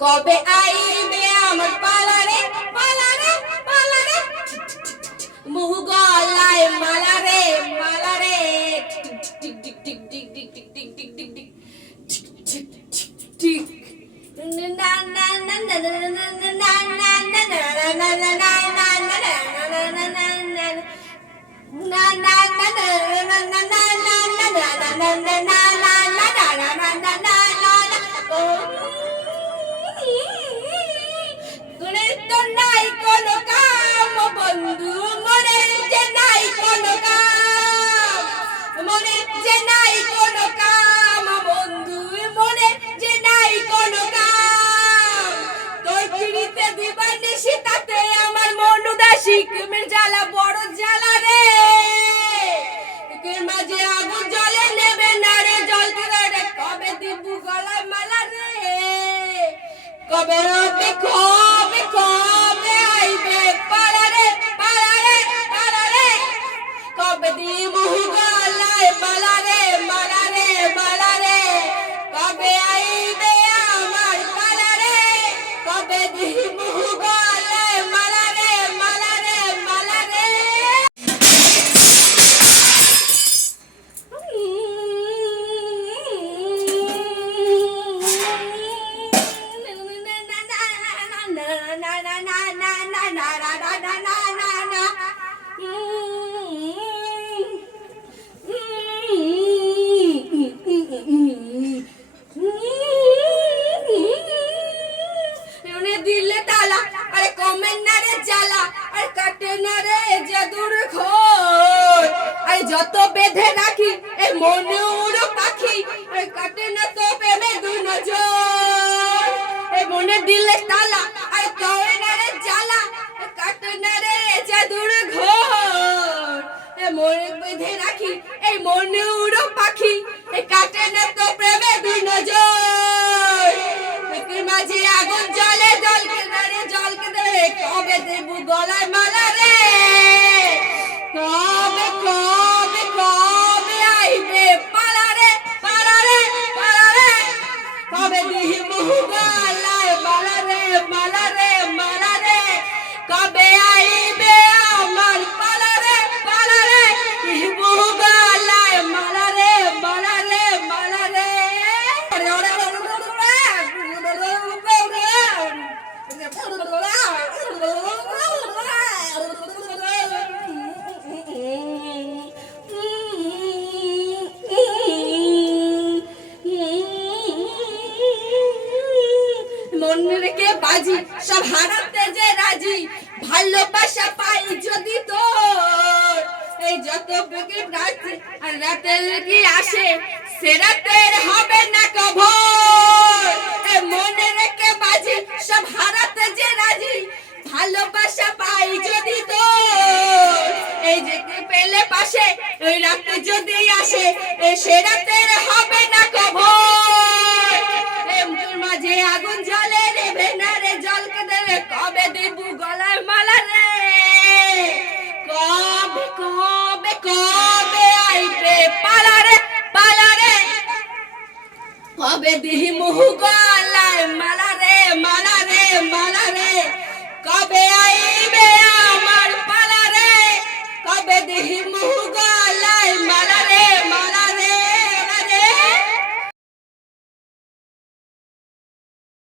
কবে আইবে আমার পালারে পালারে পালারে মুহ গলায় মালারে মালারে টিক টিক টিক টিক টিক টিক টিক টিক টিক টিক টিক টিক টিক না না না না না না না না কুমির জ্বালা, বড় জ্বালা রে। মাঝে আগুন জলে নেবে না রে? জল রে। কবে দিবু গলায় মালা রে? কবে রবে, কবে কবে আইবে? পালা রে পালা রে পালা রে। কবে দিবু গলায় মালা রে মালা রে, মালা দিলে তালা, আরে কমেন না আরে কাটে না রে খোর আরে যত বেঁধে রাখি, এ মনে পাখি আরে কাটে না তো প্রেমে দুই নজর। এ মনে দিলে তালা আরে কমে না রে জ্বালা আরে কাটে না রে জাদুর ঘোর এ মনে বেঁধে রাখি, এই মনে পাখি কাটে না তো প্রেমে দুই নজর মাঝে আগুন জলে জলকে কেনারে জল কেনারে কবে দেবু গলায় মালা রে? মনে রেখে বাজি, সব হারাতে যে রাজি, ভালোবাসা পাই যদি তোর। এই যত রাতে, আর কি আসে হবে না কভর এ মনে রেখে বাজি, সব হারাতে যে রাজি, ভালোবাসা পাই যদি এই পেলে পাশে, ওই রাতে যদি আসে, এ সে রাতের হবে না কভর তবে দেহি মুহু গলায় মালা